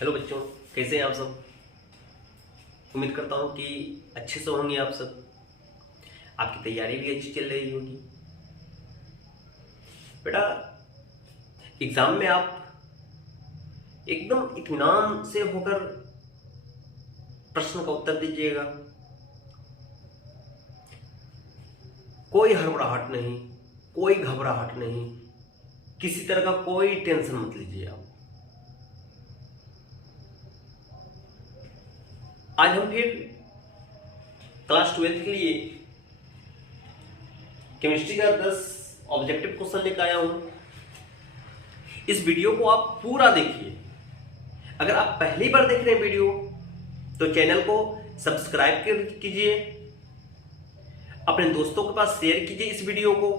Hello बच्चों, कैसे हैं आप सब। उम्मीद करता हूँ कि अच्छे से होंगे आप सब। आपकी तैयारी भी अच्छी चल रही होगी। बेटा, एग्जाम में आप एकदम इत्मीनान से होकर प्रश्न का उत्तर दीजिएगा। कोई हड़बड़ाहट नहीं, कोई घबराहट नहीं, किसी तरह का कोई टेंशन मत लीजिए आप। आज हम फिर क्लास 12 के लिए केमिस्ट्री का 10 ऑब्जेक्टिव क्वेश्चन लेकर आया हूं। इस वीडियो को आप पूरा देखिए। अगर आप पहली बार देख रहे हैं वीडियो तो चैनल को सब्सक्राइब कीजिए, अपने दोस्तों के पास शेयर कीजिए इस वीडियो को,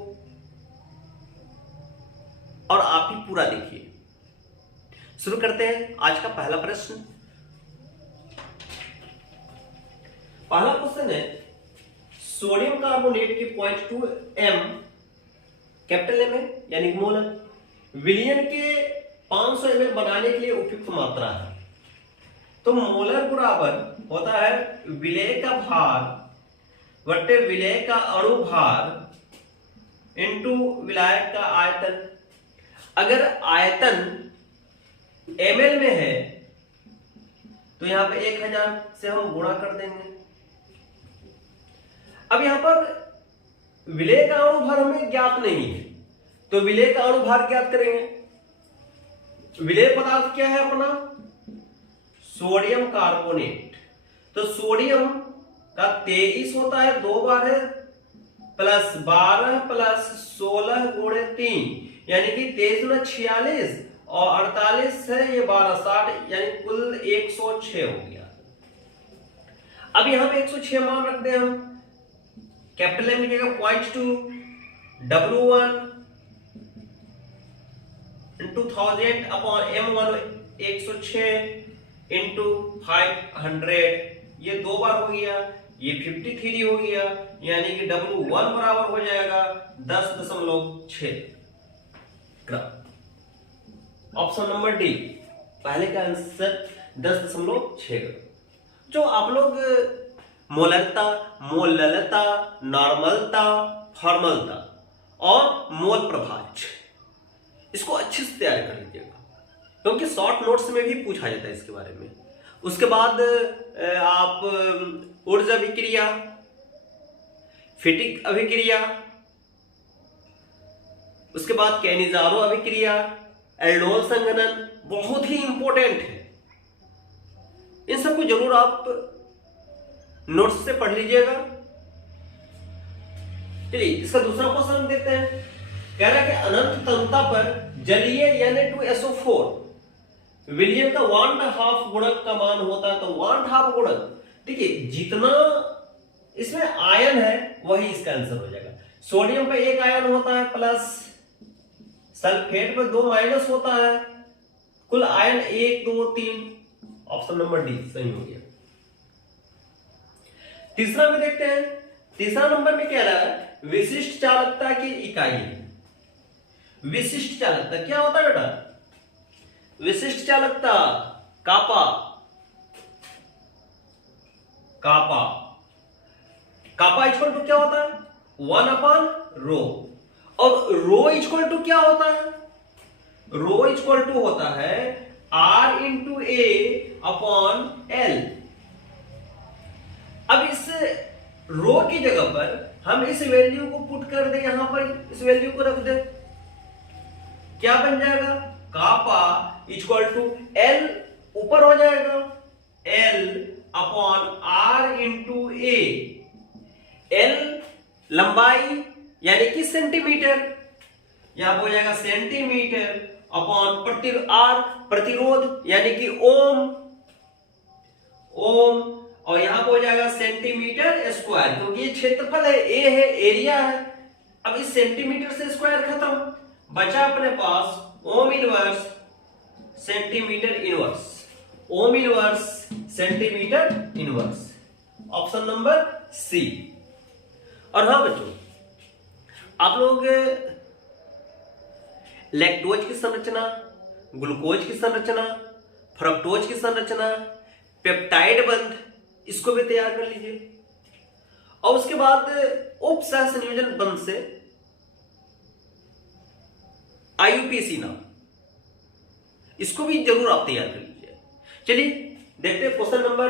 और आप ही पूरा देखिए। शुरू करते हैं आज का पहला प्रश्न। पहला क्वेश्चन है, सोडियम कार्बोनेट के 0.2 m कैपिटल एम है यानी मोलर विलयन के 500 ml बनाने के लिए उपयुक्त मात्रा है। तो मोलर बराबर होता है विलय का भार बटे विलय का अणु भार इंटू विलायक का आयतन। अगर आयतन ml में है तो यहां पे 1000 से हम गुणा कर देंगे। अब यहां पर विलय का अणु भार हमें ज्ञात नहीं है, तो विलय का अणु भार ज्ञात करेंगे। विलय पदार्थ क्या है अपना? Sodium carbonate. तो सोडियम का 23 होता है, 2 बार है, प्लस 12 प्लस 16 गुणे 3 यानी कि 23 गुना 46 और 48 है ये 12 60 यानी कुल 106 हो गया। अब यहां पे 106 मान रखते हैं हम। कैपिटल एम की जगह 0.2 W1 into 1000 upon M1 106 into 500 ये 2 बार हो गया, ये 53 हो गया यानी कि W1 बराबर हो जाएगा 10.6 ग्राम। ऑप्शन नंबर डी पहले का आंसर 10.6। जो आप लोग मोलरता, मोललता, नॉर्मलता, फॉर्मलता और मोल प्रभाज इसको अच्छे से तैयार कर लीजिएगा, क्योंकि शॉर्ट नोट्स में भी पूछा जाता है इसके बारे में। उसके बाद आप ऊर्जा अभिक्रिया, फिटिक अभिक्रिया, उसके बाद कैनिजारो अभिक्रिया, एल्डोल संघनन बहुत ही इंपॉर्टेंट है। इन सबको जरूर आप नोट्स से पढ़ लीजिएगा। चलिए इसका दूसरा क्वेश्चन देखते हैं। कह रहा है कि अनंत तंता पर जलीय Na2SO4 विलयन का 1.5 गुणक का मान होता है। तो 1.5 गुणक, देखिए जितना इसमें आयन है वही इसका आंसर हो जाएगा। सोडियम पे 1 आयन होता है प्लस, सल्फेट पे 2 माइनस होता है, कुल आयन 1 2 3। ऑप्शन नंबर डी सही हो गया। तीसरा में देखते हैं। तीसरा नंबर में कह रहा है विशिष्ट चालकता की इकाई। विशिष्ट चालकता क्या होता है बेटा? विशिष्ट चालकता कापा। कापा कापा इक्वल टू क्या होता है? 1/ρ। और रो इक्वल टू क्या होता है? रो इक्वल टू होता है R into A upon L। अब इस रो की जगह पर हम इस वैल्यू को पुट कर दें, यहां पर इस वैल्यू को रख दें, क्या बन जाएगा? कापा इक्वल टू L ऊपर हो जाएगा L upon R into A। L लंबाई यानी कि सेंटीमीटर, यहां हो जाएगा सेंटीमीटर अपॉन R प्रतिरोध यानी कि ओम। ओम और यहां पर हो जाएगा सेंटीमीटर स्क्वायर, क्योंकि ये क्षेत्रफल है, ए है, एरिया है। अब इस सेंटीमीटर से स्क्वायर खत्म, बचा अपने पास ohm inverse centimetre inverse. Ohm inverse centimetre inverse. Option number C. और हाँ बच्चों, आप लोग लैक्टोज की संरचना, ग्लूकोज की संरचना, फ्रक्टोज की संरचना, पेप्टाइड बंध, इसको भी तैयार कर लीजिए। और उसके बाद उप सह संयोजन बंध से आईयूपीएसी नाम, इसको भी जरूर आप तैयार कर लीजिए। चलिए देखते हैं क्वेश्चन नंबर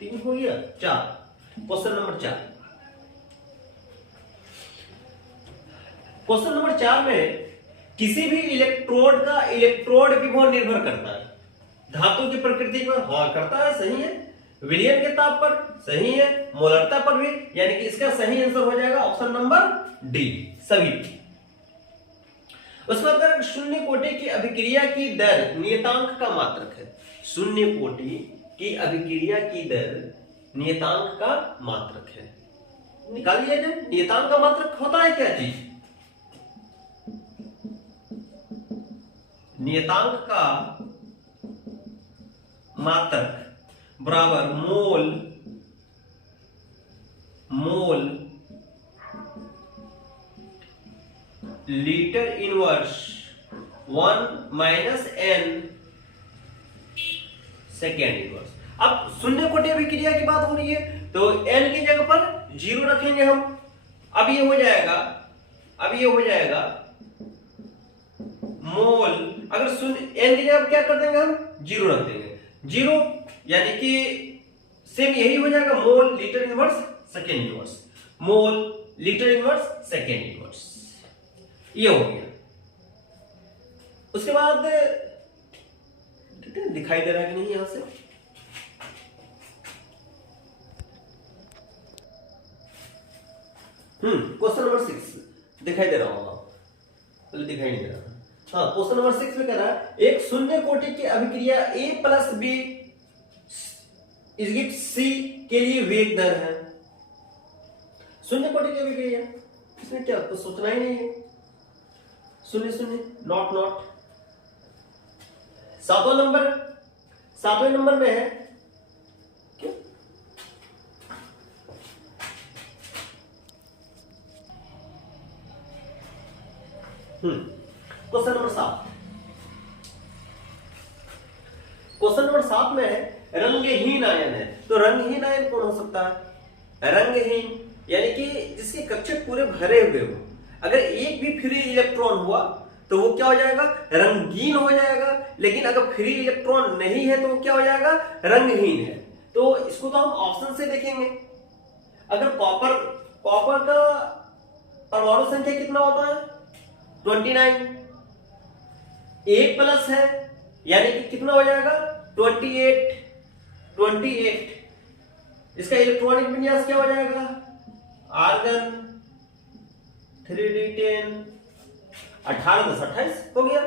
3 हो गया, 4। Question number 4। क्वेश्चन नंबर 4 में किसी भी इलेक्ट्रोड का इलेक्ट्रोड विभव निर्भर करता है धातु की प्रकृति पर। हाँ करता है, सही है। विलयन के ताप पर, सही है। मोलरता पर भी, यानी कि इसका सही आंसर हो जाएगा ऑप्शन नंबर डी, सभी। उसके बाद शून्य कोटि की अभिक्रिया की दर नियतांक का मात्रक है। शून्य कोटि की अभिक्रिया की दर नियतांक का मात्रक है। निकालिए जब नियतांक का मात्रक होता है क्या चीज? नियतांक का मात्रक बराबर mole litre inverse 1 minus n second inverse. अब शून्य कोटि अभिक्रिया की बात हो रही है तो n की जगह पर 0 रखेंगे हम। अब ये हो जाएगा मोल, अगर शून्य n की जगह क्या कर देंगे हम? 0 रख देंगे। 0 यानी कि सेम यही हो जाएगा mole litre inverse second inverse, mole litre inverse second inverse, ये हो गया। उसके बाद दिखाई दे रहा है कि नहीं यहां से? क्वेश्चन नंबर 6 दिखाई दे रहा होगा, पहले दिखाई नहीं दे रहा। हाँ, क्वेश्चन नंबर 6 में कह रहा है एक शून्य कोटि की अभिक्रिया A plus B Egypt C के लिए वेग दर है। शून्य कोटि की अभिक्रिया, इसमें क्या कुछ सोचना ही नहीं है। शून्य शून्य नॉट। सातवें नंबर में है क्या? Question number 7। क्वेश्चन नंबर 7 में है रंगहीन आयन है। तो रंगहीन आयन कौन हो सकता है? रंगहीन यानी कि जिसके कक्षक पूरे भरे हुए हो। अगर एक भी फ्री इलेक्ट्रॉन हुआ तो वो क्या हो जाएगा? रंगीन हो जाएगा। लेकिन अगर फ्री इलेक्ट्रॉन नहीं है तो वो क्या हो जाएगा? रंगहीन है। तो इसको तो हम ऑप्शन से देखेंगे। अगर कॉपर का परमाणु संख्या कितना होता है? 29। 1 प्लस है यानी कि कितना हो जाएगा? 28। इसका इलेक्ट्रॉनिक विन्यास क्या हो जाएगा? आर्गन 3d10 18 10 28 हो गया।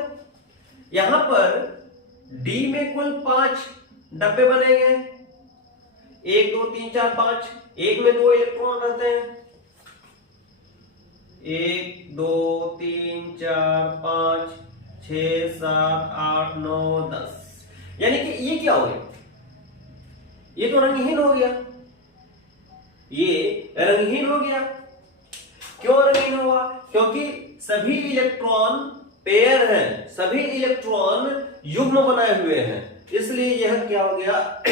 यहां पर D में कुल 5 डब्बे बनेंगे। 1 2 3 4 5। एक में 2 इलेक्ट्रॉन रहते हैं। 1 2 3 4 5 6 7 8 9 10। यानी कि ये क्या हो गया? ये तो रंगहीन हो गया। ये रंगहीन हो गया। क्यों रंगहीन हुआ? क्योंकि सभी इलेक्ट्रॉन पेयर हैं, सभी इलेक्ट्रॉन युग्म बनाए हुए हैं, इसलिए यह क्या हो गया?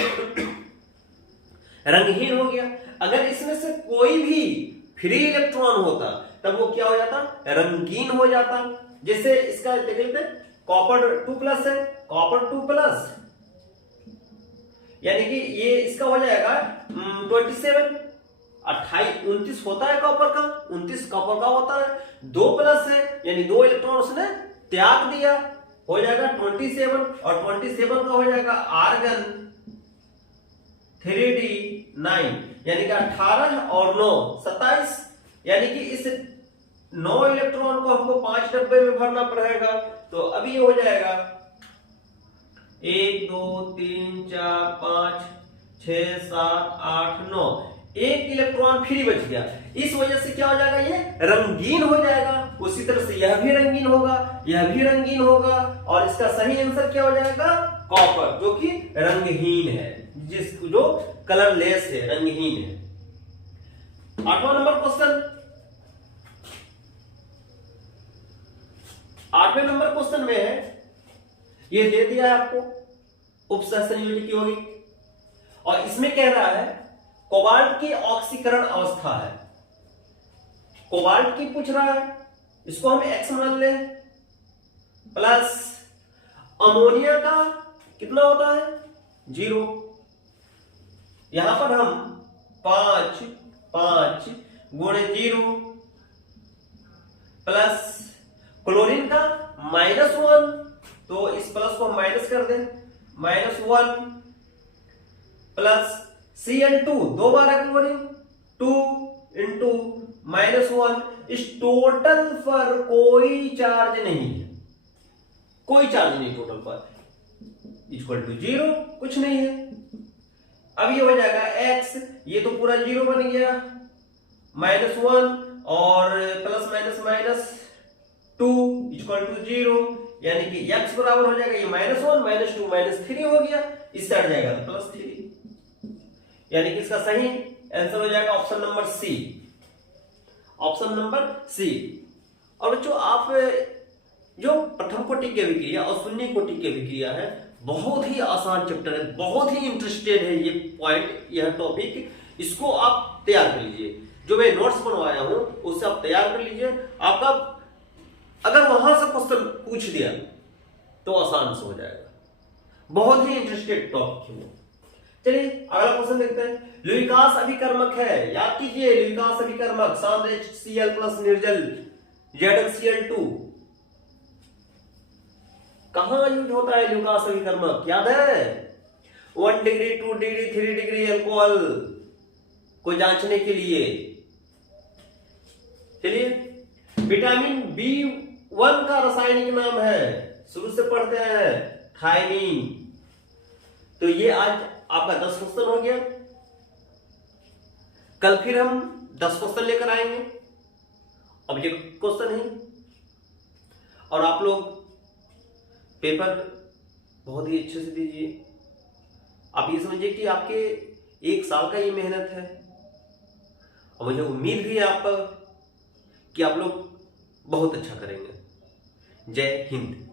रंगहीन हो गया। अगर इसमें से कोई भी फ्री इलेक्ट्रॉन होता तब वो क्या हो जाता? रंगीन हो जाता। जैसे इसका देख लेते हैं, कॉपर 2 प्लस है, कॉपर 2 प्लस यानी कि ये इसका हो जाएगा 27। 28 29 होता है कॉपर का, 29 कॉपर का होता है। 2 प्लस है यानी 2 इलेक्ट्रॉन उसने त्याग दिया, हो जाएगा 27। और 27 का हो जाएगा आर्गन 3d9 यानी कि 18 और 9 27। यानी कि इस 9 इलेक्ट्रॉन को हमको 5 डब्बे में भरना पड़ेगा। तो अब ये हो जाएगा 1 2 3 4 5 6 7 8 9। एक इलेक्ट्रॉन फ्री बच गया। इस वजह से क्या हो जाएगा? ये रंगीन हो जाएगा। उसी तरह से यह भी रंगीन होगा, यह भी रंगीन होगा। और इसका सही आंसर क्या हो जाएगा? कॉपर, जो कि रंगहीन है, जो कलरलेस है, रंगहीन है। 8वां नंबर क्वेश्चन। 8वें नंबर क्वेश्चन में है ये दे दिया है आपको उपसहसन यूनिट की होगी। और इसमें कह रहा है कोबाल्ट की ऑक्सीकरण अवस्था है, कोबाल्ट की पूछ रहा है, इसको हम X मान ले, प्लस अमोनिया का कितना होता है 0, यहां पर हम 5 गुणे 0 प्लस क्लोरीन का -1, तो इस प्लस को हम माइनस कर दें, -1 प्लस Cl2 दो बार है क्लोरीन, 2 इंटू -1, इस टोटल पर कोई चार्ज नहीं है, कोई चार्ज नहीं टोटल पर, इक्वल टू 0, कुछ नहीं है। अब ये हो जाएगा x, ये तो पूरा 0 बन गया, -1 और plus minus minus 2 equal to 0, यानी कि x बराबर हो जाएगा ये -1 -2 -3 हो गया, इससे हट जाएगा तो +3, यानी कि इसका सही आंसर हो जाएगा option number C, option number C. और बच्चों आप जो प्रथम कोटि की अभिक्रिया और शून्य कोटि की अभिक्रिया है, बहुत ही आसान चैप्टर है, बहुत ही इंटरेस्टेड है ये पॉइंट, यह टॉपिक, इसको आप तैयार कर लीजिए, जो मैं नोट्स बनवाया हूं उससे आप तैयार कर लीजिए। आपका अगर वहां से क्वेश्चन पूछ दिया तो आसान से हो जाएगा, बहुत ही इंटरेस्टेड टॉपिक है वो। चलिए अगला क्वेश्चन देखते हैं। लुईकास अभिकर्मक है, याद कीजिए लुईकास अभिकर्मक, सांद्र HCl प्लस निर्जल ZnCl2, कहां यूज होता है लुईकास अभिकर्मक, याद है 1 डिग्री 2 डिग्री 3 डिग्री अल्कोहल को जांचने के लिए। चलिए विटामिन B1 का रासायनिक नाम है, शुरू से पढ़ते हैं, थायमीन। तो ये आज आपका 10 क्वेश्चन हो गया, कल फिर हम 10 क्वेश्चन लेकर आएंगे, ऑब्जेक्टिव क्वेश्चन ही। और आप लोग पेपर बहुत ही अच्छे से दीजिए, आप ये समझिए कि आपके 1 साल का ये मेहनत है, और मुझे उम्मीद भी है आप पर कि आप लोग बहुत अच्छा करेंगे। जय हिंद।